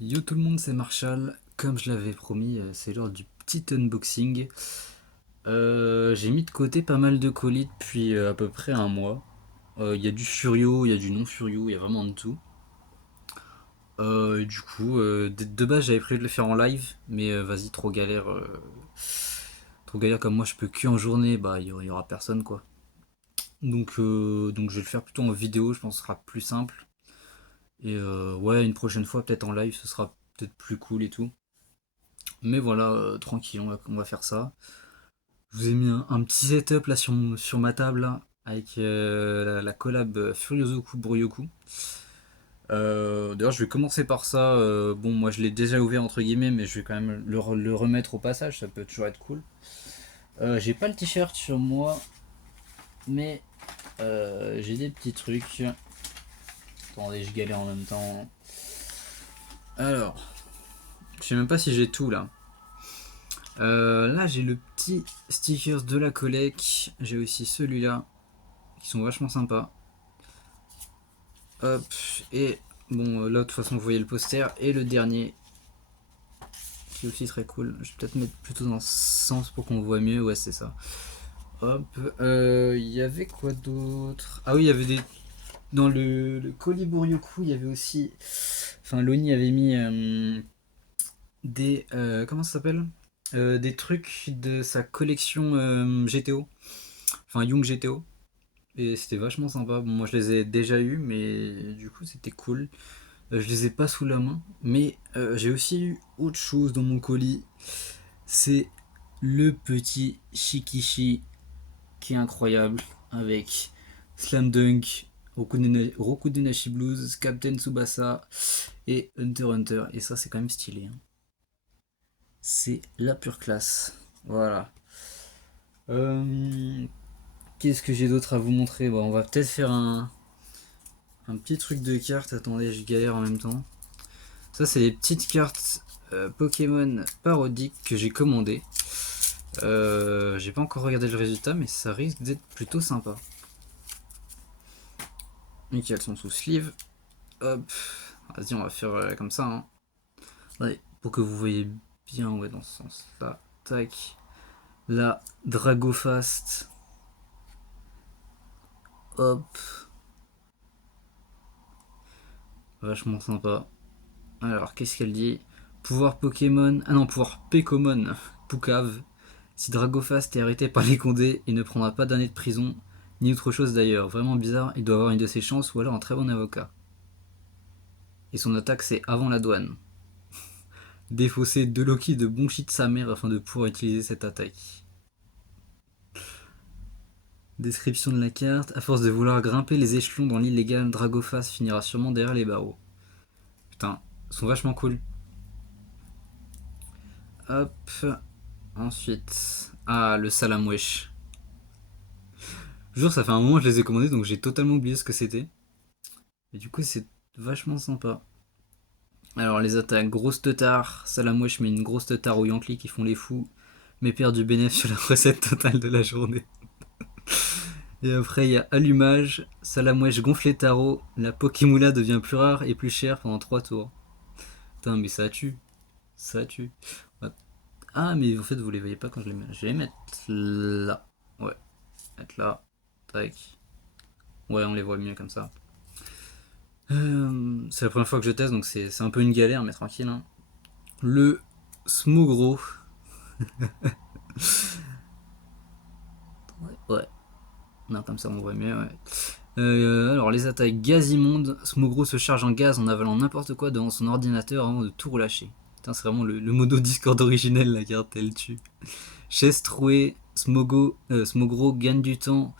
Yo tout le monde, c'est Marshall. Comme je l'avais promis, c'est l'heure du petit unboxing. J'ai mis de côté pas mal de colis depuis à peu près un mois. Il y a du Furio, il y a du non Furio, il y a vraiment de tout. Et du coup, de base j'avais prévu de le faire en live, mais vas-y, trop galère. Trop galère comme moi je peux que en journée, bah il y aura personne quoi. Donc je vais le faire plutôt en vidéo, je pense que ce sera plus simple. Et ouais, une prochaine fois, peut-être en live, ce sera peut-être plus cool et tout. Mais voilà, tranquille, on va faire ça. Je vous ai mis un petit setup là sur ma table là, avec la collab Furiosoku Buryoku. D'ailleurs, je vais commencer par ça. Bon, moi je l'ai déjà ouvert entre guillemets, mais je vais quand même le remettre au passage, ça peut toujours être cool. J'ai pas le t-shirt sur moi, mais j'ai des petits trucs. Attendez, je galère en même temps. Alors, je sais même pas si j'ai tout là. Là, j'ai le petit stickers de la collègue. J'ai aussi celui-là, qui sont vachement sympas. Hop, et bon, là, de toute façon, vous voyez le poster. Et le dernier, qui est aussi très cool. Je vais peut-être mettre plutôt dans ce sens pour qu'on voit mieux. Ouais, c'est ça. Hop, il y avait quoi d'autre? Ah oui, il y avait des. Dans le colis Buryoku, il y avait aussi. Enfin, Loni avait mis des. Comment ça s'appelle? Des trucs de sa collection GTO. Enfin, Young GTO. Et c'était vachement sympa. Bon, moi, je les ai déjà eus, mais du coup, c'était cool. Je les ai pas sous la main, mais j'ai aussi eu autre chose dans mon colis. C'est le petit Shikishi qui est incroyable avec Slam Dunk, Rokudenashi Blues, Captain Tsubasa et Hunter x Hunter. Et ça, c'est quand même stylé, hein. C'est la pure classe. Voilà. Euh, Qu'est-ce que j'ai d'autre à vous montrer? Bon, on va peut-être faire un petit truc de cartes. Attendez, je galère en même temps. Ça, c'est les petites cartes Pokémon parodiques que j'ai commandées. J'ai pas encore regardé le résultat, mais ça risque d'être plutôt sympa. Donc elles sont sous sleeve. Hop. Vas-y, on va faire comme ça, hein. Allez, pour que vous voyez bien, ouais, dans ce sens-là. Tac. La Dragofast. Hop. Vachement sympa. Alors, qu'est-ce qu'elle dit? Pouvoir Pokémon. Ah non, pouvoir Pécomon. Poucave. Si Dragofast est arrêté par les Condés, il ne prendra pas d'année de prison, ni autre chose d'ailleurs. Vraiment bizarre, il doit avoir une de ses chances ou alors un très bon avocat. Et son attaque, c'est avant la douane. Défausser deux Loki de bon shit sa mère afin de pouvoir utiliser cette attaque. Description de la carte. À force de vouloir grimper les échelons dans l'illégal, Dragofast finira sûrement derrière les barreaux. Putain, ils sont vachement cool. Hop. Ensuite. Ah, le Salamwesh. Je jure, ça fait un moment que je les ai commandés, donc j'ai totalement oublié ce que c'était. Et du coup, c'est vachement sympa. Alors, les attaques, grosse teutard. Salamwesh met une grosse teutard aux Yankees qui font les fous, mais perd du bénéfice sur la recette totale de la journée. Et après, il y a allumage. Salamwesh gonfle les tarots. La Pokémoula devient plus rare et plus chère pendant 3 tours. Putain, mais ça tue. Ça tue. Ah, mais en fait, vous les voyez pas quand je les mets. Je vais les mettre là. Ouais, mettre là. Tac. Ouais, on les voit mieux comme ça. C'est la première fois que je teste, donc c'est un peu une galère, mais tranquille, hein. Le Smogro. Ouais. Non, comme ça on voit mieux, ouais. Alors, les attaques gaz immonde. Smogro se charge en gaz en avalant n'importe quoi devant son ordinateur avant de tout relâcher. Putain, c'est vraiment le modo Discord originel, la carte, elle tue. Chaise trouée. Smogro gagne du temps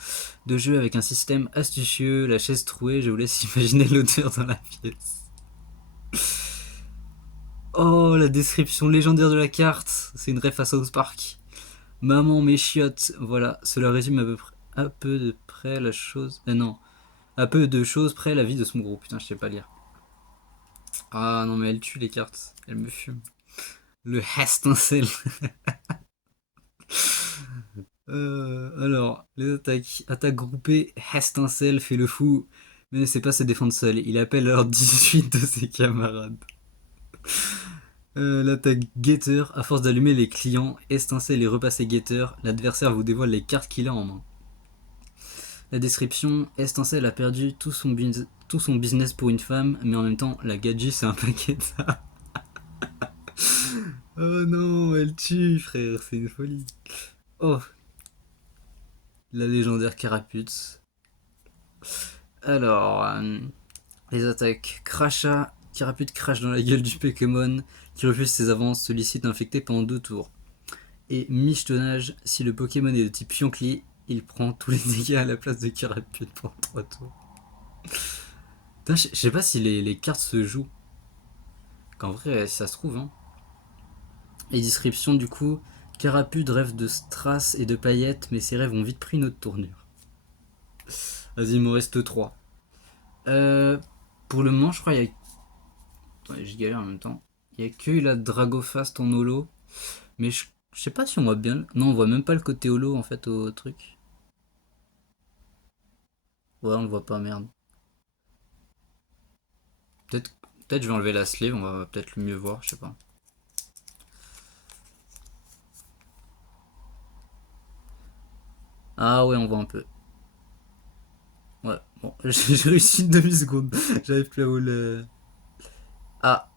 de jeu avec un système astucieux. La chaise trouée, je vous laisse imaginer l'odeur dans la pièce. Oh, la description légendaire de la carte. C'est une ref à South Park. Maman, mes chiottes. Voilà, cela résume à peu de près la chose. Non, à peu de choses près la vie de ce gros. Putain, je sais pas lire. Ah non, mais elle tue les cartes. Elle me fume. Le Hestincel. Alors, les attaques. Attaque groupée. Hestincel fait le fou, mais ne sait pas se défendre seul. Il appelle alors 18 de ses camarades. L'attaque Getter, à force d'allumer les clients, estincer et repasser Getter, l'adversaire vous dévoile les cartes qu'il a en main. La description, Estancel a perdu tout son business pour une femme, mais en même temps, la gadget c'est un paquet de ça. Oh non, elle tue, frère, c'est une folie. Oh, la légendaire Carapuce. Alors, les attaques. Crasha, Carapuce crache dans la gueule du Pokémon qui refuse ses avances, sollicite infecté pendant 2 tours. Et michetonnage, si le Pokémon est de type Pioncli, il prend tous les dégâts à la place de Carapuce pendant 3 tours. Putain, je sais pas si les cartes se jouent. Qu'en vrai, ça se trouve, hein. Et description du coup, Carapuce rêve de strass et de paillettes, mais ses rêves ont vite pris une autre tournure. Vas-y, il me reste 3. Euh, pour le moment, je crois qu'il y a. Attendez, je galère en même temps. Il y a que la Dragofast en holo. Mais je sais pas si on voit bien. Non, on voit même pas le côté holo en fait au truc. Ouais, on le voit pas, merde. Peut-être peut je vais enlever la sleeve, on va peut-être le mieux voir, je sais pas. Ah ouais, on voit un peu. Ouais, bon, j'ai réussi une demi-seconde. J'arrive plus à où le. Ah,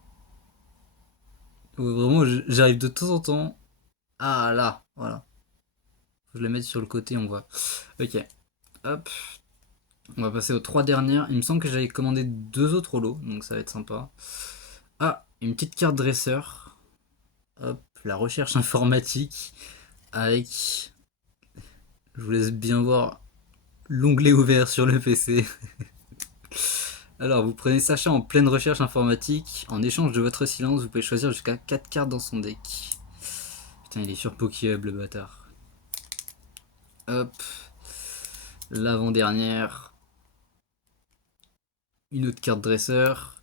ouais, vraiment, j'arrive de temps en temps. Ah là, voilà. Faut que je le mette sur le côté, on voit. Ok, hop. On va passer aux 3 dernières. Il me semble que j'avais commandé 2 autres holos, donc ça va être sympa. Ah, une petite carte dresseur. Hop, la recherche informatique avec. Je vous laisse bien voir l'onglet ouvert sur le PC. Alors, vous prenez Sacha en pleine recherche informatique. En échange de votre silence, vous pouvez choisir jusqu'à 4 cartes dans son deck. Putain, il est sur Pokéhub, le bâtard. Hop. L'avant-dernière. Une autre carte dresseur.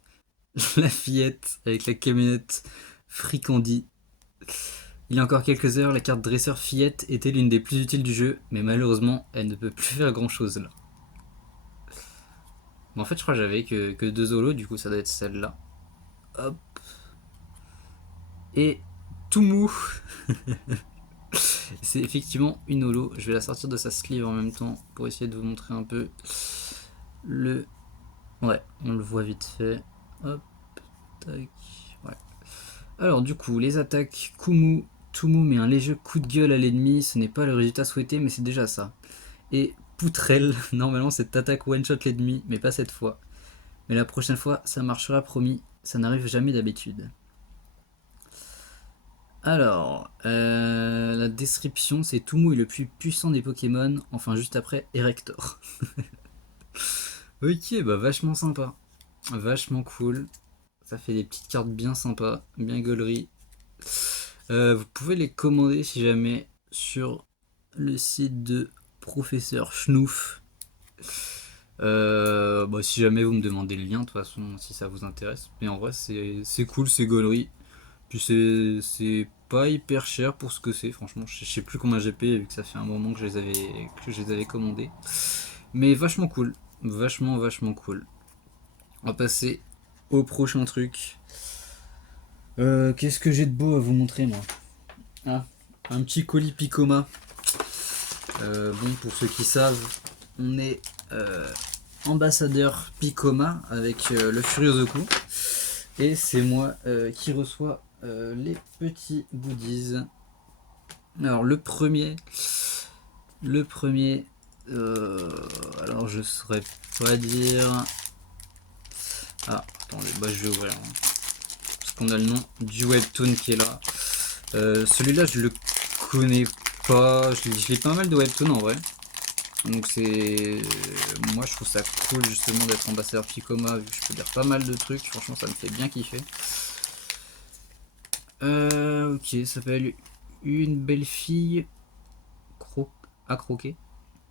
La fillette avec la camionnette Fricandie. Il y a encore quelques heures, la carte dresseur fillette était l'une des plus utiles du jeu, mais malheureusement, elle ne peut plus faire grand chose là. Mais en fait, je crois que j'avais que 2 holos, du coup, ça doit être celle-là. Hop. Et tout mou. C'est effectivement une holo. Je vais la sortir de sa sleeve en même temps pour essayer de vous montrer un peu le. Ouais, on le voit vite fait. Hop, tac. Ouais. Alors, du coup, les attaques Kumu, Tumu met un léger coup de gueule à l'ennemi. Ce n'est pas le résultat souhaité, mais c'est déjà ça. Et Poutrelle, normalement, cette attaque one-shot l'ennemi, mais pas cette fois. Mais la prochaine fois, ça marchera, promis. Ça n'arrive jamais d'habitude. Alors, la description, c'est Tumu est le plus puissant des Pokémon, enfin juste après Erector. Ok, bah vachement sympa. Vachement cool. Ça fait des petites cartes bien sympas, bien gauleries. Vous pouvez les commander si jamais sur le site de Professeur Schnouf. Bah, si jamais vous me demandez le lien, de toute façon, si ça vous intéresse. Mais en vrai, c'est cool, c'est gaulerie. Puis c'est pas hyper cher pour ce que c'est, franchement. Je sais plus combien j'ai payé vu que ça fait un moment que je les avais commandés. Mais vachement cool. Vachement, vachement cool. On va passer au prochain truc. Qu'est-ce que j'ai de beau à vous montrer, moi? Ah, un petit colis Picoma. Bon, pour ceux qui savent, on est ambassadeur Picoma avec le Furiosoku. Et c'est moi qui reçois les petits goodies. Alors le premier, alors je saurais pas dire. Ah, attendez, bah je vais ouvrir. Hein. Parce qu'on a le nom du webtoon qui est là. Celui-là, je le connais pas. Je lis pas mal de webtoons en vrai. Donc c'est. Moi, je trouve ça cool justement d'être ambassadeur Picoma, vu que je peux dire pas mal de trucs. Franchement, ça me fait bien kiffer. Ok, ça s'appelle Une belle fille à croquer.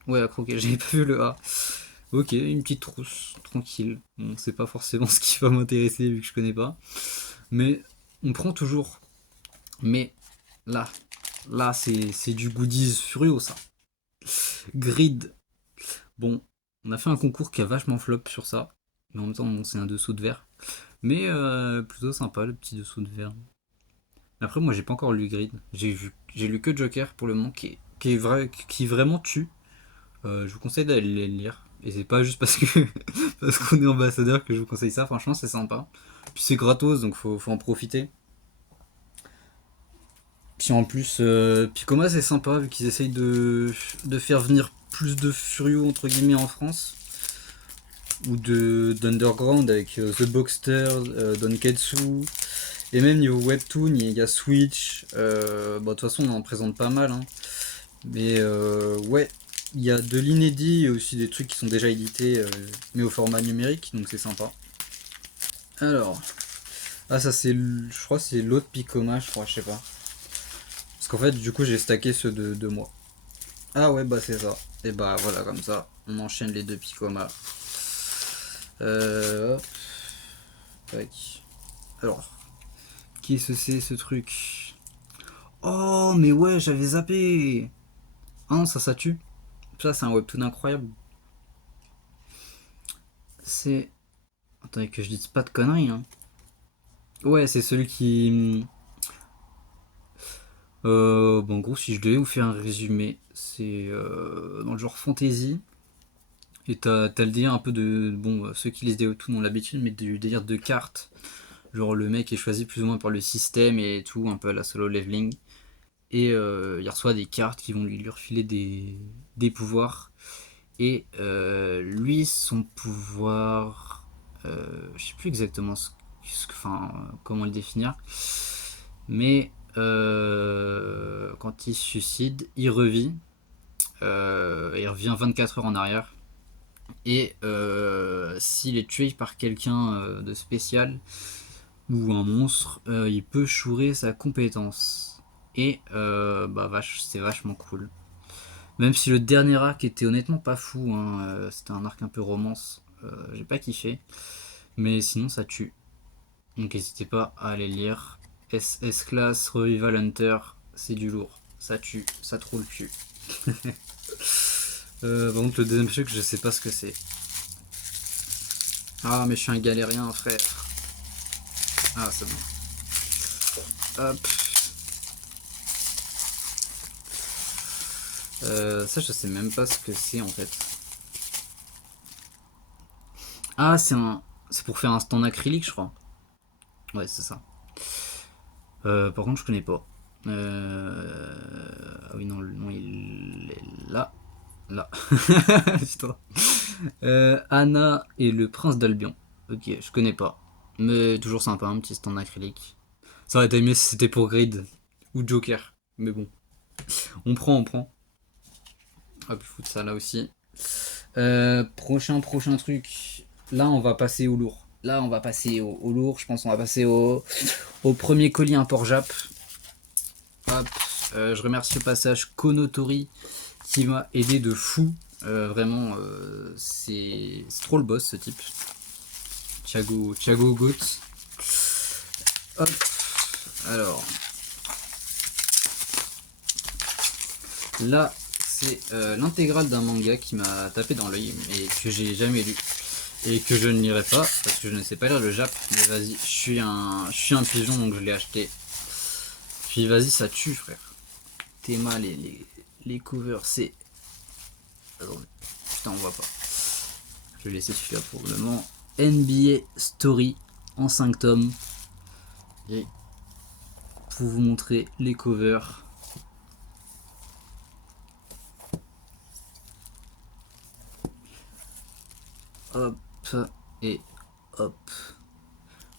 Ouais, à croquer, j'avais pas vu le A. Ok, une petite trousse, tranquille. Bon, c'est pas forcément ce qui va m'intéresser vu que je connais pas. Mais on prend toujours. Mais là, c'est du goodies furieux ça. Grid. Bon, on a fait un concours qui a vachement flop sur ça. Mais en même temps, bon, c'est un dessous de verre. Mais plutôt sympa le petit dessous de verre. Après, moi j'ai pas encore lu Grid. J'ai lu que Joker pour le moment qui vraiment tue. Je vous conseille d'aller le lire. Et c'est pas juste parce que parce qu'on est ambassadeur que je vous conseille ça. Franchement, c'est sympa. Puis c'est gratos, donc faut en profiter. Puis en plus, Picoma c'est sympa vu qu'ils essayent de faire venir plus de Furio entre guillemets en France. Ou d'Underground avec The Boxster, Donketsu. Et même niveau webtoon, il y a Switch. De toute façon, on en présente pas mal. Hein. Mais ouais, il y a de l'inédit et aussi des trucs qui sont déjà édités, mais au format numérique, donc c'est sympa. Alors, ça c'est, je crois c'est l'autre Picoma, je crois, je sais pas. Parce qu'en fait, du coup, j'ai stacké ceux de moi. Ah ouais, bah c'est ça. Et bah voilà, comme ça, on enchaîne les deux Picoma. Hop. Tac. Alors, qui est-ce que c'est ce truc? Oh, mais ouais, j'avais zappé. Ah non, ça tue. Ça, c'est un webtoon incroyable. C'est. Attendez, que je dise pas de conneries. Hein. Ouais, c'est celui qui. Bon, en gros, si je devais vous faire un résumé, c'est dans le genre fantasy. Et t'as le délire un peu de. Bon, ceux qui lisent des webtoons ont l'habitude, mais du délire de cartes. Genre, le mec est choisi plus ou moins par le système et tout, un peu à la solo leveling. Et il reçoit des cartes qui vont lui refiler des pouvoirs. Et lui, son pouvoir, je sais plus exactement comment le définir, mais quand il se suicide, il revit, il revient 24 heures en arrière. Et s'il est tué par quelqu'un de spécial ou un monstre, il peut chourer sa compétence. Et c'est vachement cool. Même si le dernier arc était honnêtement pas fou, hein, c'était un arc un peu romance, j'ai pas kiffé. Mais sinon ça tue. Donc n'hésitez pas à aller lire. S-Class, Revival Hunter, c'est du lourd. Ça tue, ça trouve le cul. Par contre le deuxième truc, je sais pas ce que c'est. Ah mais je suis un galérien frère. Ah c'est bon. Hop. Ça je sais même pas ce que c'est en fait. Ah c'est pour faire un stand acrylique je crois. Ouais c'est ça. Par contre, je connais pas. Ah oui, non, le nom il est là. Là. Putain. Anna et le prince d'Albion. Ok, je connais pas. Mais toujours sympa, un petit stand acrylique. Ça aurait été mieux si c'était pour Grid ou Joker. Mais bon, on prend, on prend. Hop, foutre ça là aussi. Prochain truc. Là, on va passer au lourd. Là, on va passer au lourd. Je pense qu'on va passer au premier colis import Jap. Hop, je remercie au passage Konotori qui m'a aidé de fou. Vraiment, c'est trop le boss ce type. Thiago Goat. Hop, alors. Là, c'est l'intégrale d'un manga qui m'a tapé dans l'œil, mais que j'ai jamais lu. Et que je ne lirai pas, parce que je ne sais pas lire le Jap. Mais vas-y, je suis un pigeon, donc je l'ai acheté. Puis vas-y, ça tue, frère. Théma, les covers, c'est... Attendez, putain, on voit pas. Je vais laisser celui-là pour le moment. NBA Story en 5 tomes. Et pour vous montrer les covers. Hop et hop.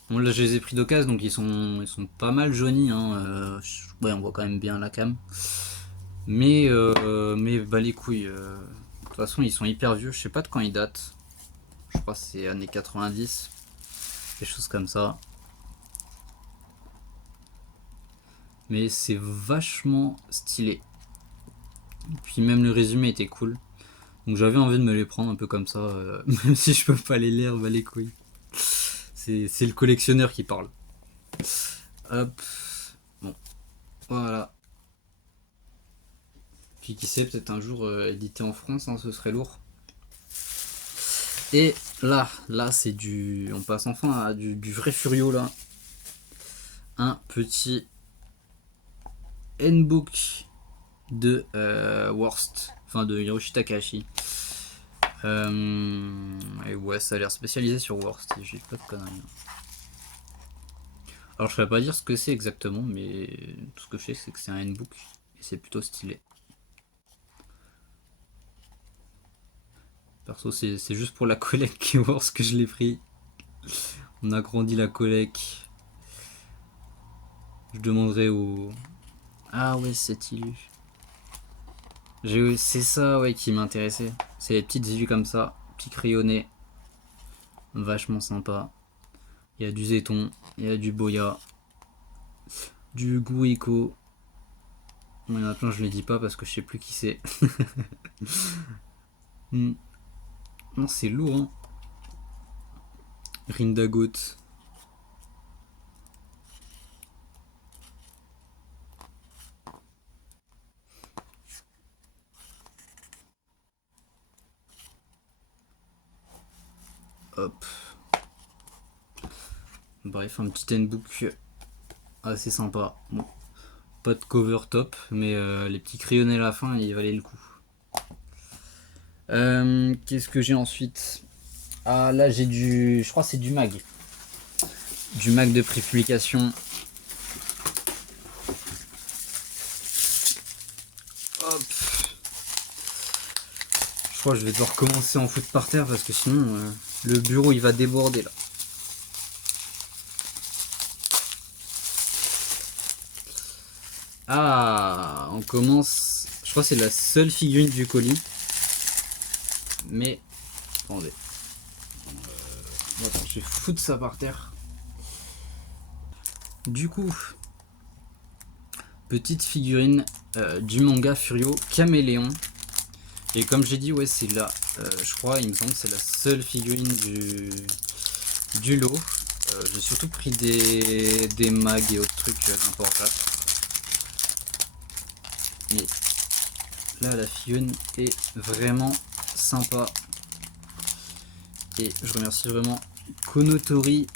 Bon là je les ai pris d'occasion donc ils sont pas mal jaunis. Hein. Ouais on voit quand même bien la cam. Mais bah les couilles. De toute façon ils sont hyper vieux. Je sais pas de quand ils datent. Je crois que c'est années 90. Des choses comme ça. Mais c'est vachement stylé. Puis même le résumé était cool. Donc j'avais envie de me les prendre un peu comme ça. Même si je peux pas les lire, bah les couilles. C'est le collectionneur qui parle. Hop. Bon. Voilà. Puis qui sait, peut-être un jour édité en France, hein, ce serait lourd. Et Là c'est du... On passe enfin à du vrai Furio là. Un petit N-Book de Worst. Enfin de Hiroshi Takahashi. Et ouais, ça a l'air spécialisé sur Worst, si j'ai pas de conneries. Alors je ne saurais pas dire ce que c'est exactement, mais tout ce que je sais c'est que c'est un N-Book. Et c'est plutôt stylé. Perso c'est juste pour la collecte Worst que je l'ai pris. On a grandi la collecte. Je demanderai au... Ah ouais, cet illu. C'est ça ouais qui m'intéressait. C'est les petites illus comme ça, petits crayonnés. Vachement sympa. Il y a du Zéton, il y a du Boya, du Guriko. Il y en a plein, je les dis pas parce que je sais plus qui c'est. Non, c'est lourd, hein. Rindagot. Hop. Bref, un petit N-Book assez sympa. Bon, pas de cover top, mais les petits crayonnés à la fin, ils valaient le coup. Qu'est-ce que j'ai ensuite? Ah là j'ai du... Je crois que c'est du mag. Du mag de prépublication. Hop. Je crois que je vais devoir commencer à en foutre par terre parce que sinon le bureau il va déborder là. Ah, on commence... Je crois que c'est la seule figurine du colis. Mais... Attendez. Attends, je vais foutre ça par terre. Du coup... Petite figurine du manga Furio Caméléon. Et comme j'ai dit, ouais, c'est là. Je crois, il me semble que c'est la seule figurine du lot. J'ai surtout pris des mags et autres trucs d'import Jap. Mais là, la figurine est vraiment sympa. Et je remercie vraiment Konotori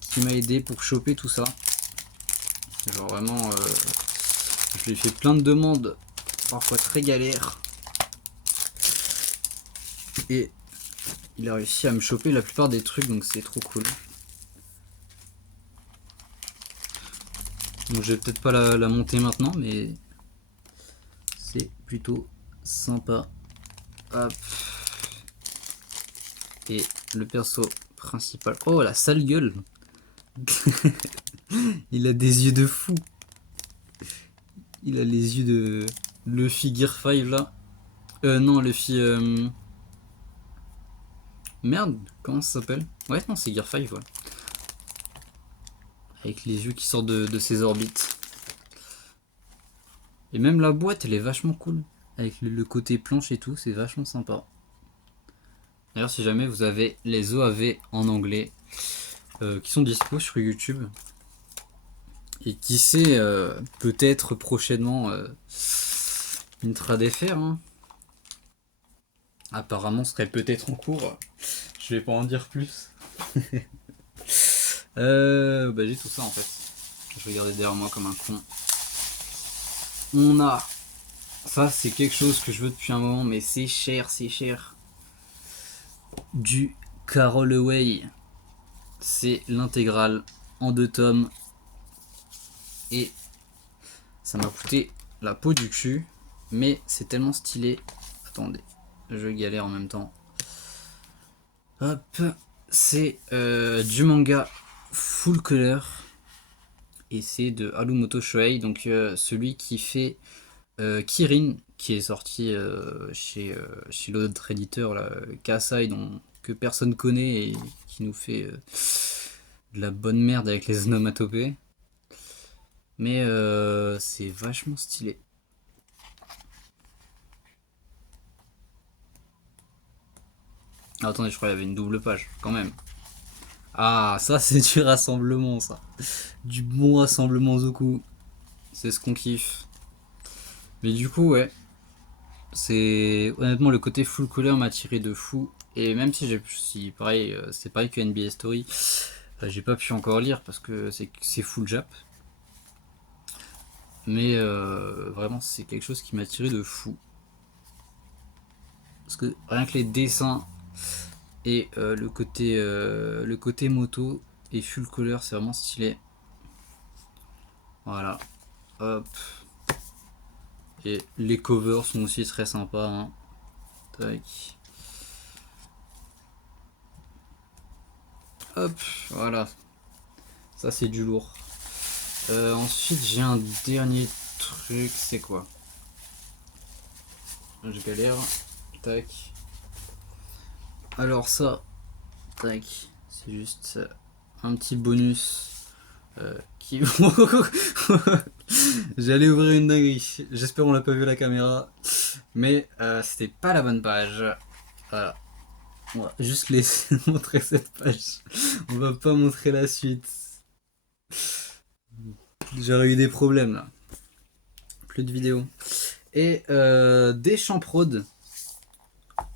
qui m'a aidé pour choper tout ça. Genre vraiment, je lui ai fait plein de demandes, parfois très galères. Et il a réussi à me choper la plupart des trucs, donc c'est trop cool. Donc je vais peut-être pas la monter maintenant, mais c'est plutôt sympa. Hop. Et le perso principal. Oh la sale gueule. Il a des yeux de fou. Il a les yeux de Luffy Gear 5 là. Non, Luffy... Merde, comment ça s'appelle? Ouais, non, c'est Gear 5, ouais. Avec les yeux qui sortent de ses orbites. Et même la boîte, elle est vachement cool. Avec le côté planche et tout, c'est vachement sympa. D'ailleurs, si jamais vous avez les OAV en anglais qui sont dispo sur YouTube, et qui sait, peut-être prochainement une trad FR, hein. Apparemment, ce serait peut-être en cours. Je vais pas en dire plus. Bah, j'ai tout ça en fait. Je vais regarder derrière moi comme un con. On a... Ça, c'est quelque chose que je veux depuis un moment, mais c'est cher, c'est cher. Du Carol Away. C'est l'intégrale en 2 tomes. Et ça m'a coûté la peau du cul. Mais c'est tellement stylé. Attendez, je galère en même temps. Hop. C'est du manga full color. Et c'est de Harumoto Shoei. Donc celui qui fait Kirin, qui est sorti chez l'autre éditeur, là, Kasai, que personne connaît et qui nous fait de la bonne merde avec les onomatopées. Mais c'est vachement stylé. Ah, attendez, je crois qu'il y avait une double page, quand même. Ah, ça c'est du rassemblement, ça. Du bon rassemblement Zoku. C'est ce qu'on kiffe. Mais du coup, ouais. C'est honnêtement le côté full color m'a tiré de fou Et même si pareil, c'est pareil que NBA Story, j'ai pas pu encore lire parce que c'est full Jap. Mais vraiment, c'est quelque chose qui m'a tiré de fou. Parce que rien que les dessins et le côté moto et full color, c'est vraiment stylé. Voilà. Hop. Et les covers sont aussi très sympas. Hein. Tac. Hop, voilà. Ça, c'est du lourd. Ensuite, j'ai un dernier truc. C'est quoi? Je galère. Tac. Alors ça, tac. C'est juste un petit bonus qui... J'allais ouvrir une dinguerie. J'espère on l'a pas vu à la caméra. Mais c'était pas la bonne page. Voilà. On va juste laisser montrer cette page. On va pas montrer la suite. J'aurais eu des problèmes là. Plus de vidéos. Et des champs prod.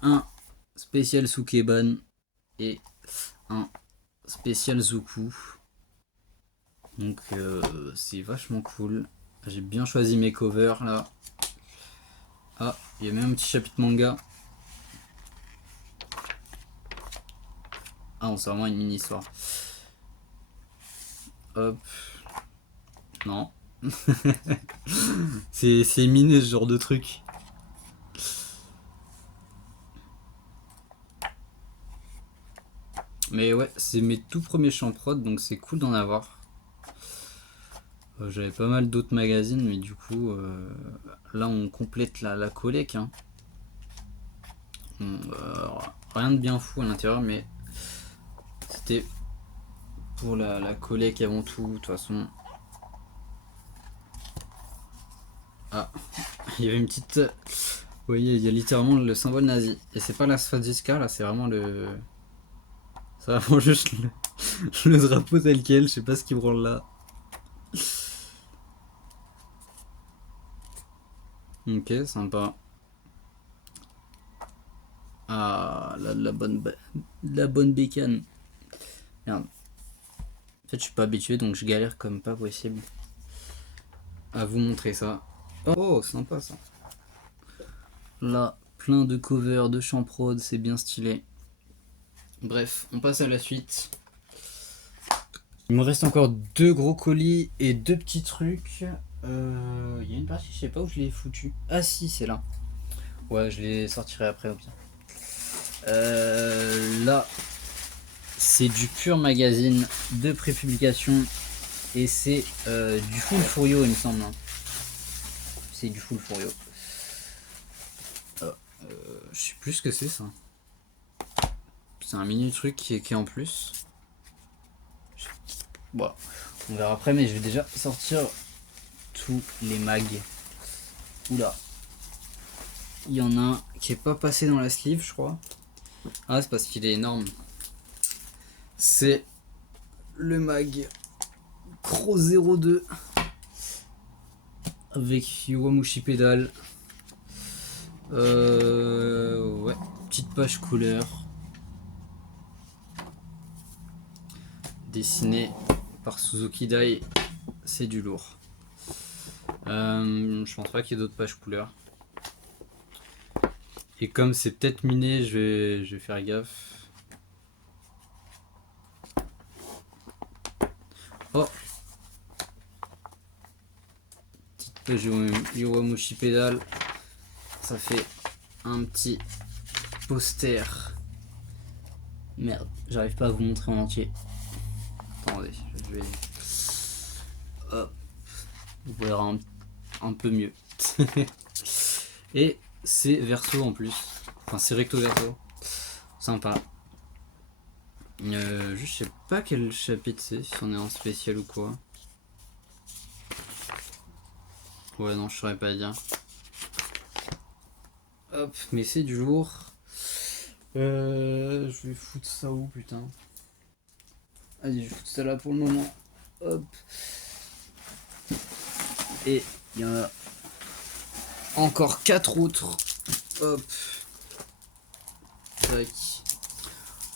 Un spécial Sukeban et un spécial Zuku. Donc c'est vachement cool. J'ai bien choisi mes covers là. Ah, il y a même un petit chapitre manga. Ah non, c'est vraiment une mini-histoire. Hop. Non. c'est miné ce genre de truc. Mais ouais, c'est mes tout premiers champs prod, donc c'est cool d'en avoir. J'avais pas mal d'autres magazines, mais du coup, là on complète la collecte. Hein. Bon, rien de bien fou à l'intérieur, mais c'était pour la collecte avant tout, de toute façon. Ah, il y avait une petite... Vous voyez, il y a littéralement le symbole nazi. Et c'est pas la swastika, là, c'est vraiment le... C'est vraiment juste le drapeau tel quel, je sais pas ce qui branle là. Ok, sympa. Ah, là, la bonne bécane. Merde. En fait, je suis pas habitué, donc je galère comme pas possible à vous montrer ça. Oh, sympa ça. Là, plein de covers de champs prod, c'est bien stylé. Bref, on passe à la suite. Il me reste encore 2 gros colis et 2 petits trucs. Il y a une partie, je sais pas où je l'ai foutu. Ah si, c'est là. Ouais, je les sortirai après au pire. Là, c'est du pur magazine de prépublication et c'est du full Furio, il me semble. Hein. C'est du full Furio. Je sais plus ce que c'est ça. C'est un mini truc qui est en plus. Bon, on verra après, mais je vais déjà sortir tous les mags. Oula. Il y en a un qui est pas passé dans la sleeve, je crois. Ah, c'est parce qu'il est énorme. C'est le mag Pro 02 avec Yowamushi Pedal. Ouais, petite page couleur. Dessiné par Suzuki Dai, c'est du lourd. Je pense pas qu'il y ait d'autres pages couleurs. Et comme c'est peut-être miné, je vais faire gaffe. Oh, petite page Yowamushi Pedal. Ça fait un petit poster. Merde, j'arrive pas à vous montrer en entier. Attendez, je vais... Hop. Vous verrez un peu mieux. Et c'est verso en plus. Enfin, c'est recto verso. Sympa. Je sais pas quel chapitre c'est, si on est en spécial ou quoi. Ouais, non, je saurais pas dire. Hop, mais c'est du lourd. Je vais foutre ça où, putain? Allez, je vais foutre ça là pour le moment. Hop. Et il y en a encore 4 autres. Hop. Tac.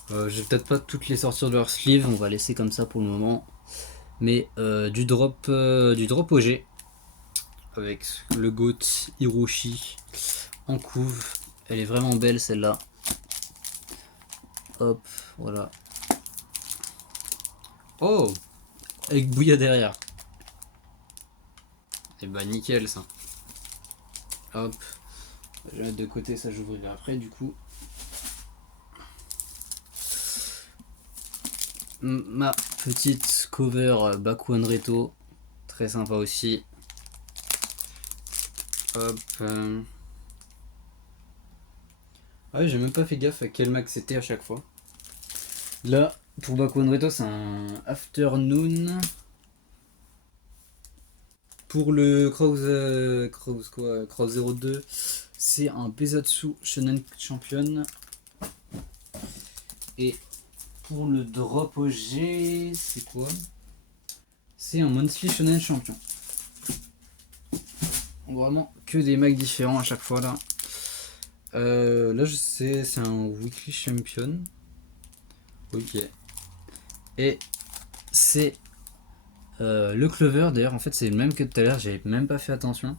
J'ai peut-être pas toutes les sortir de leur sleeve, on va laisser comme ça pour le moment. Mais du drop OG avec le GOAT Hiroshi en couve. Elle est vraiment belle celle-là. Hop, voilà. Oh, avec Bouya derrière. Et bah nickel ça. Hop, je vais mettre de côté, ça j'ouvrirai après du coup. Ma petite cover Baku One Reto, très sympa aussi. Hop. Ah ouais, j'ai même pas fait gaffe à quel Mac c'était à chaque fois. Là, pour Baku One Reto, c'est un Afternoon. Pour le Cross 02, c'est un Bezatsu Shonen Champion. Et pour le Drop OG, c'est quoi? C'est un Monthly Shonen Champion. Vraiment que des Macs différents à chaque fois là. Là je sais, c'est un Weekly Champion. Ok. Et c'est le Clover, d'ailleurs en fait c'est le même que tout à l'heure, j'avais même pas fait attention.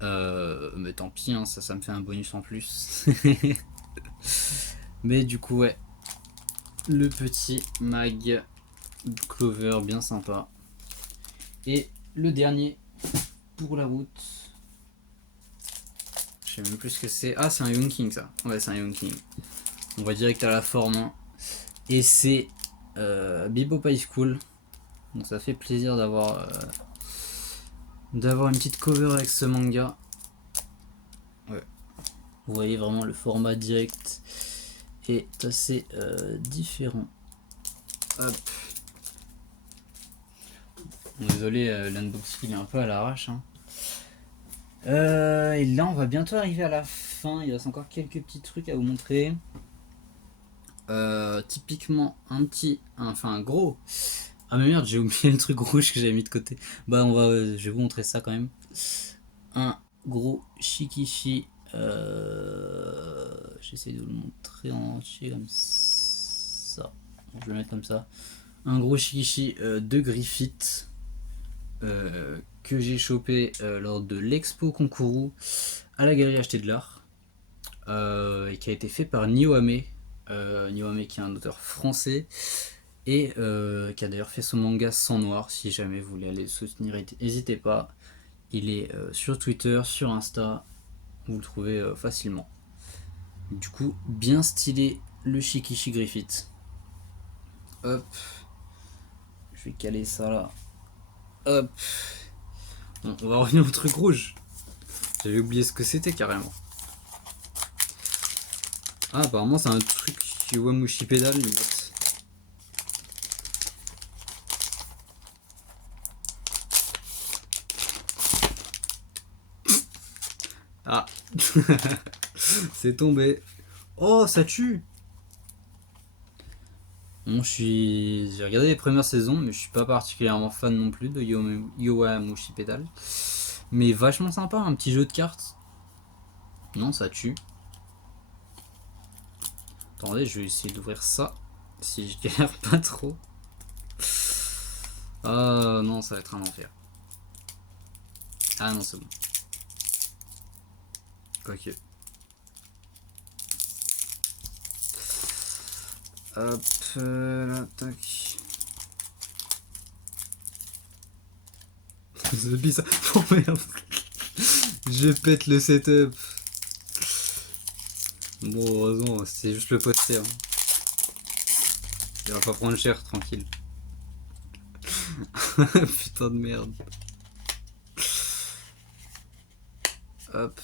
Mais tant pis, hein, ça me fait un bonus en plus. Mais du coup ouais, le petit mag Clover bien sympa. Et le dernier pour la route. Je sais même plus ce que c'est. Ah, c'est un Young King ça. Ouais, c'est un Young King. On va direct à la forme. Hein. Et c'est Bebop High School. Donc ça fait plaisir d'avoir une petite cover avec ce manga. Ouais. Vous voyez vraiment le format direct est assez différent. Hop. Désolé, l'unboxing est un peu à l'arrache. Hein. Et là, on va bientôt arriver à la fin. Il reste encore quelques petits trucs à vous montrer. Typiquement, un gros. Ah mais merde, j'ai oublié le truc rouge que j'avais mis de côté. Bah, je vais vous montrer ça quand même. Un gros Shikishi. J'essaie de le montrer en entier comme ça. Bon, je vais le mettre comme ça. Un gros Shikishi de Griffith. Que j'ai chopé lors de l'expo Konkuru à la galerie Acheter de l'Art et qui a été fait par Niwame. Niwame qui est un auteur français et qui a d'ailleurs fait son manga Sang Noir. Si jamais vous voulez aller le soutenir, n'hésitez pas. Il est sur Twitter, sur Insta, vous le trouvez facilement. Du coup, bien stylé le Shikishi Griffith. Hop, je vais caler ça là. Hop. Bon, on va revenir au truc rouge. J'avais oublié ce que c'était carrément. Ah, apparemment c'est un truc Yowamushi Pedal limite. Ah. C'est tombé. Oh, ça tue. Bon, j'ai regardé les premières saisons, mais je suis pas particulièrement fan non plus de Yowamushi Pedal. Mais vachement sympa, un petit jeu de cartes. Non, ça tue. Attendez, je vais essayer d'ouvrir ça. Si je galère pas trop. Ah non, ça va être un enfer. Ah non, c'est bon. Quoique. Hop, là, tac. C'est bizarre. Oh merde. Je pète le setup. Bon, heureusement, c'est juste le poster. Hein. Il va pas prendre cher, tranquille. Putain de merde. Hop.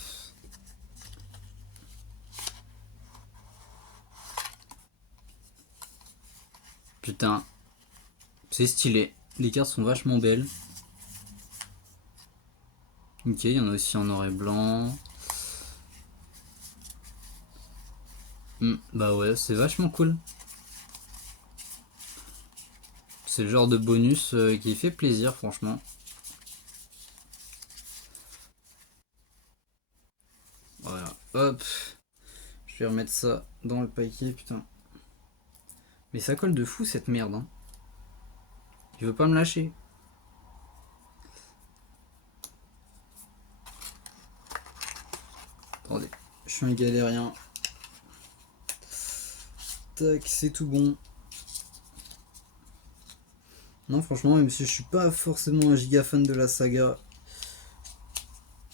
Putain. C'est stylé. Les cartes sont vachement belles. Ok, il y en a aussi en noir et blanc. Bah ouais, c'est vachement cool. C'est le genre de bonus qui fait plaisir, franchement. Voilà, hop. Je vais remettre ça dans le paquet, putain. Mais ça colle de fou cette merde. Hein. Il veut pas me lâcher. Attendez, je suis un galérien. Tac, c'est tout bon. Non, franchement, même si je suis pas forcément un giga fan de la saga,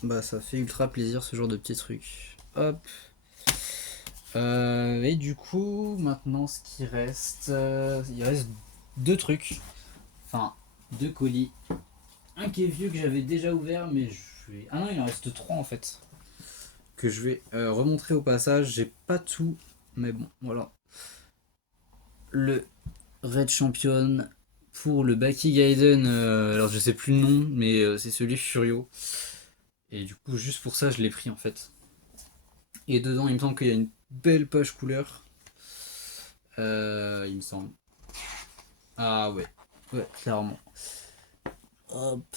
bah ça fait ultra plaisir ce genre de petits trucs. Hop. Et du coup, maintenant, ce qui reste, il reste deux trucs. Enfin, deux colis. Un qui est vieux que j'avais déjà ouvert, mais je vais... Ah non, il en reste trois en fait. Que je vais remontrer au passage. J'ai pas tout, mais bon, voilà. Le Red Champion pour le Baki Gaiden. Alors je sais plus le nom, mais c'est celui Furio. Et du coup, juste pour ça, je l'ai pris en fait. Et dedans, il me semble qu'il y a une belle page couleur. Il me semble. Ah ouais, ouais, clairement. Hop.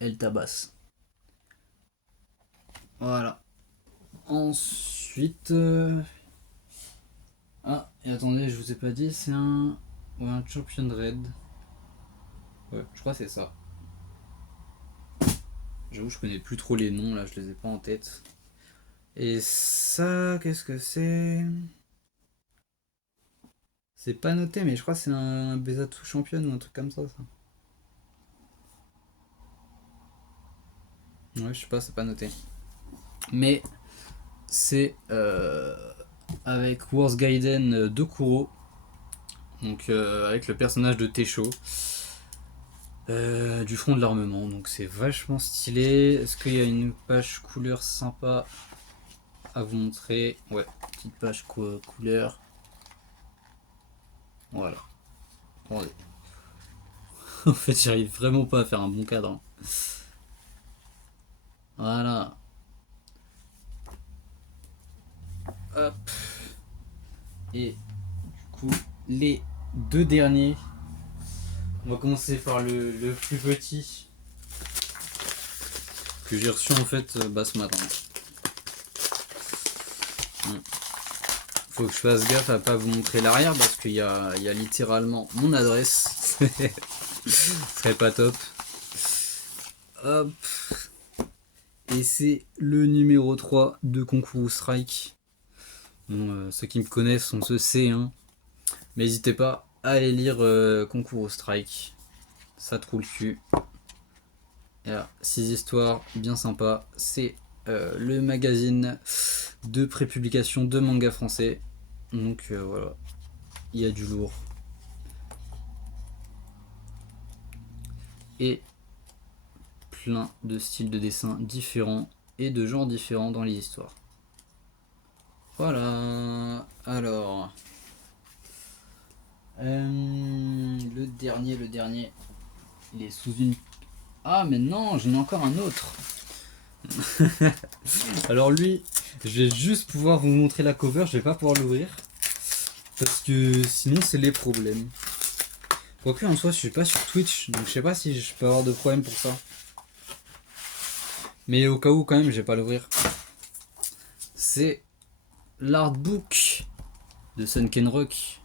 Elle tabasse. Voilà. Ensuite... Ah, et attendez, je vous ai pas dit, c'est un... Ouais, un Champion Red. Ouais, je crois que c'est ça. J'avoue, je connais plus trop les noms, là, je les ai pas en tête. Et ça, qu'est-ce que c'est? C'est pas noté, mais je crois que c'est un Bezatu Champion ou un truc comme ça. Ouais, je sais pas, c'est pas noté. Mais c'est avec Wars Gaiden Dokuro. Donc avec le personnage de Techo. Du front de l'armement. Donc c'est vachement stylé. Est-ce qu'il y a une page couleur sympa à vous montrer? Ouais, petite page couleur. Voilà. Attendez. En fait, j'arrive vraiment pas à faire un bon cadre. Voilà. Hop. Et du coup, les deux derniers. On va commencer par le plus petit. Que j'ai reçu en fait ce matin. Faut que je fasse gaffe à pas vous montrer l'arrière parce qu'il y a littéralement mon adresse. Ce serait pas top. Hop. Et c'est le numéro 3 de Konkuru Strike. Bon, ceux qui me connaissent, on se sait. Hein. Mais n'hésitez pas à aller lire Konkuru Strike. Ça te roule dessus. Et là, 6 histoires bien sympas. C'est le magazine de prépublication de manga français. Donc voilà, il y a du lourd. Et plein de styles de dessin différents et de genres différents dans les histoires. Voilà, alors... le dernier, il est sous une... Ah mais non, j'en ai encore un autre. Alors lui, je vais juste pouvoir vous montrer la cover, je vais pas pouvoir l'ouvrir. Parce que sinon c'est les problèmes. Quoique en soi je suis pas sur Twitch, donc je sais pas si je peux avoir de problème pour ça. Mais au cas où quand même je vais pas l'ouvrir. C'est l'artbook de Sunken Rock.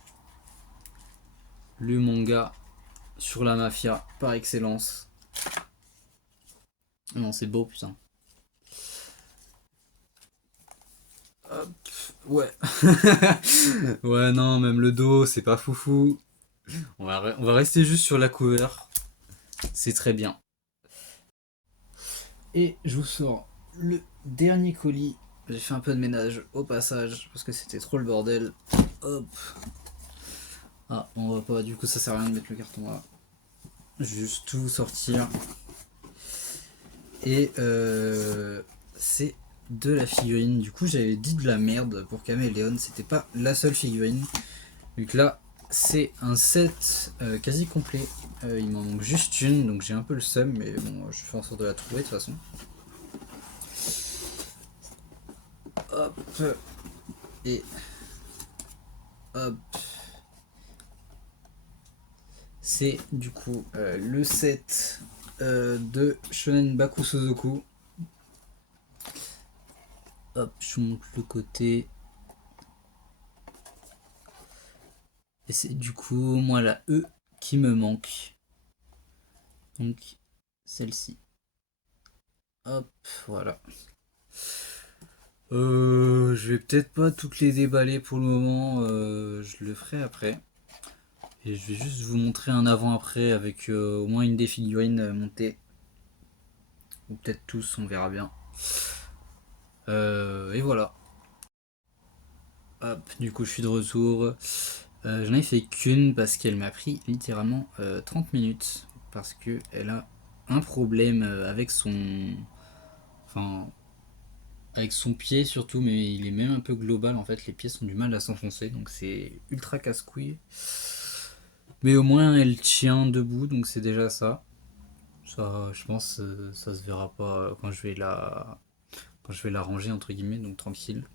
Le manga sur la mafia par excellence. Non c'est beau putain. Hop, ouais. Ouais non même le dos c'est pas foufou. On va rester juste sur la cover. C'est très bien. Et je vous sors le dernier colis. J'ai fait un peu de ménage au passage parce que c'était trop le bordel. Hop. Ah, on va pas. Du coup, ça sert à rien de mettre le carton là. Juste tout sortir. Et c'est de la figurine. Du coup, j'avais dit de la merde pour Caméléon. C'était pas la seule figurine. Donc là, c'est un set quasi complet. Il m'en manque juste une, donc j'ai un peu le seum, mais bon, je fais en sorte de la trouver de toute façon. Hop. Et hop. C'est du coup le set de Shonen Baku Sozoku. Hop, je vous montre le côté. Et c'est du coup, moi, la E qui me manque. Donc, celle-ci. Hop, voilà. Je vais peut-être pas toutes les déballer pour le moment, je le ferai après. Et je vais juste vous montrer un avant-après avec au moins une des figurines montées. Ou peut-être tous, on verra bien. Et voilà. Hop, du coup je suis de retour. J'en ai fait qu'une parce qu'elle m'a pris littéralement 30 minutes. Parce qu'elle a un problème avec son... Enfin, avec son pied surtout, mais il est même un peu global en fait. Les pieds ont du mal à s'enfoncer, donc c'est ultra casse-couille. Mais au moins elle tient debout, donc c'est déjà ça. Ça, je pense, ça se verra pas quand je vais la ranger entre guillemets, donc tranquille.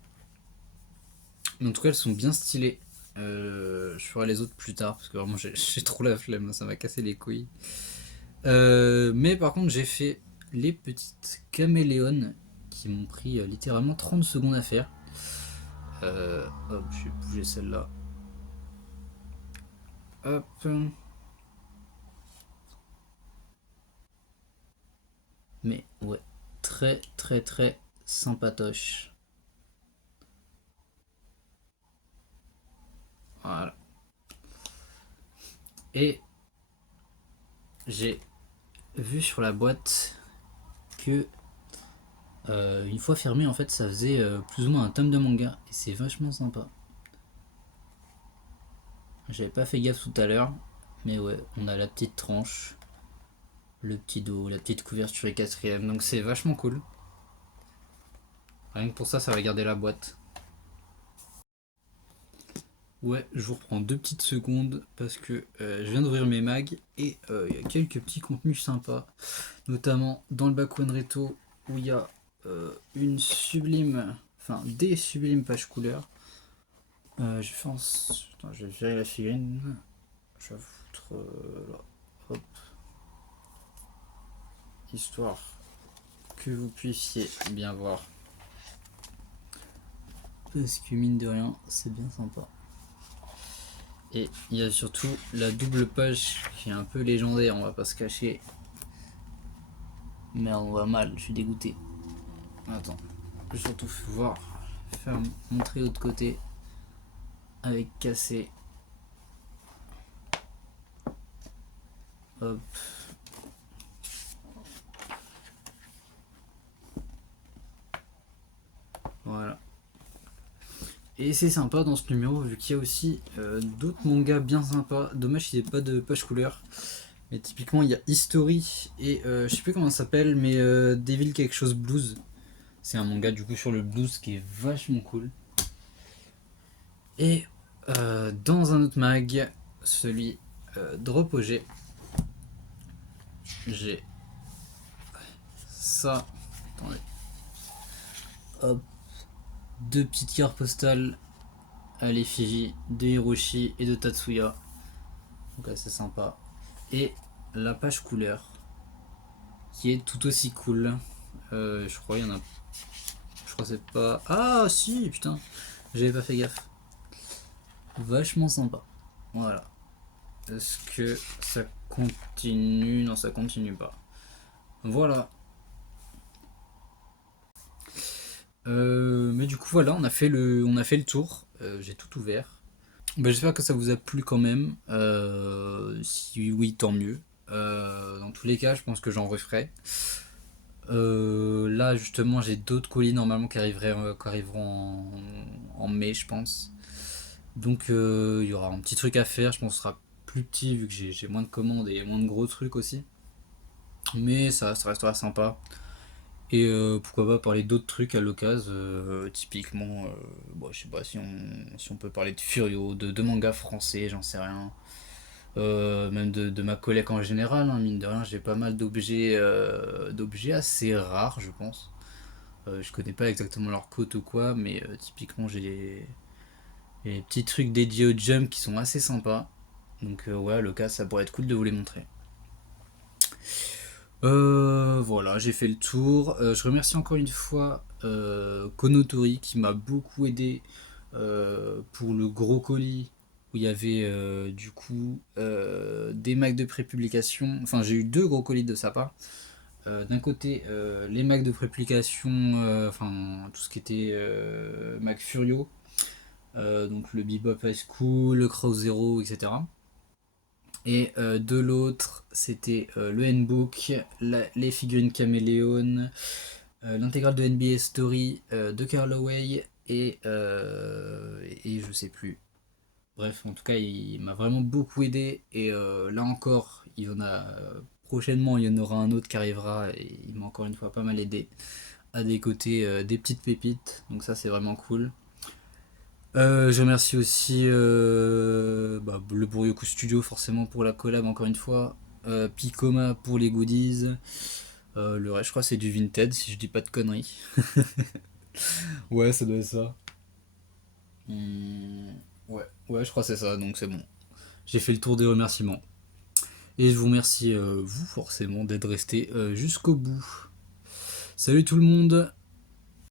Mais en tout cas, elles sont bien stylées. Je ferai les autres plus tard parce que vraiment j'ai trop la flemme, ça m'a cassé les couilles. Mais par contre, j'ai fait les petites caméléones qui m'ont pris littéralement 30 secondes à faire. Hop, je vais bouger celle-là. Hop. Mais ouais, très très très sympatoche. Voilà. Et j'ai vu sur la boîte que une fois fermé en fait ça faisait plus ou moins un tome de manga et c'est vachement sympa. J'avais pas fait gaffe tout à l'heure, mais ouais, on a la petite tranche, le petit dos, la petite couverture et quatrième, donc c'est vachement cool. Rien que pour ça, ça va garder la boîte. Ouais, je vous reprends 2 petites secondes parce que je viens d'ouvrir mes mags et il y a quelques petits contenus sympas, notamment dans le back one Reto où il y a une sublime, enfin des sublimes pages couleurs. Je vais faire en... Attends, je vais virer la figurine. Je vais foutre là. Hop. Histoire que vous puissiez bien voir. Parce que mine de rien, c'est bien sympa. Et il y a surtout la double page qui est un peu légendaire, on va pas se cacher. Merde, on va mal, je suis dégoûté. Attends, je vais surtout voir, faire montrer l'autre côté avec cassé. Hop. Voilà. Et c'est sympa dans ce numéro vu qu'il y a aussi d'autres mangas bien sympas. Dommage qu'il n'y ait pas de page couleur. Mais typiquement il y a History et je sais plus comment ça s'appelle mais Devil quelque chose blues. C'est un manga du coup sur le blues qui est vachement cool. Et dans un autre mag, celui Drop OG, j'ai ça. Attendez. Hop. 2 petites cartes postales à l'effigie de Hiroshi et de Tatsuya. Donc là c'est sympa. Et la page couleur qui est tout aussi cool. Je crois il y en a. Je crois que c'est pas. Ah si putain, j'avais pas fait gaffe. Vachement sympa. Voilà. Est-ce que ça continue? Non, ça continue pas. Voilà. Mais du coup voilà, on a fait le tour. J'ai tout ouvert. Bah, j'espère que ça vous a plu quand même. Si oui, tant mieux. Dans tous les cas, je pense que j'en referai. Là justement, j'ai d'autres colis normalement qui arriveront en mai, je pense. Donc il y aura un petit truc à faire. Je pense que ce sera plus petit vu que j'ai moins de commandes et moins de gros trucs aussi. Mais ça restera sympa. Et pourquoi pas parler d'autres trucs à l'occasion, typiquement, bon, je sais pas si on peut parler de Furio, de mangas français, j'en sais rien. Même de ma collègue en général, hein, mine de rien, j'ai pas mal d'objets assez rares, je pense. Je connais pas exactement leur cote ou quoi, mais typiquement des petits trucs dédiés au jump qui sont assez sympas. Donc ouais, à l'occasion, ça pourrait être cool de vous les montrer. Voilà, j'ai fait le tour. Je remercie encore une fois Konotori qui m'a beaucoup aidé pour le gros colis où il y avait du coup des Macs de prépublication. Enfin, j'ai eu 2 gros colis de sa part. D'un côté, les Macs de prépublication, enfin tout ce qui était Mac Furio, donc le Bebop High School, le Crow Zero, etc. Et de l'autre, c'était le Handbook, les figurines Caméléon, l'intégrale de NBA Story de Carloway et je sais plus. Bref, en tout cas, il m'a vraiment beaucoup aidé. Et là encore, il y en a prochainement, il y en aura un autre qui arrivera et il m'a encore une fois pas mal aidé à des côtés des petites pépites. Donc ça, c'est vraiment cool. Je remercie aussi le Bouryoku Studio forcément pour la collab encore une fois. Picoma pour les goodies. Le reste, je crois, c'est du Vinted si je dis pas de conneries. Ouais, ça doit être ça. Hmm, ouais, ouais, je crois que c'est ça, donc c'est bon. J'ai fait le tour des remerciements. Et je vous remercie, vous, forcément, d'être resté jusqu'au bout. Salut tout le monde!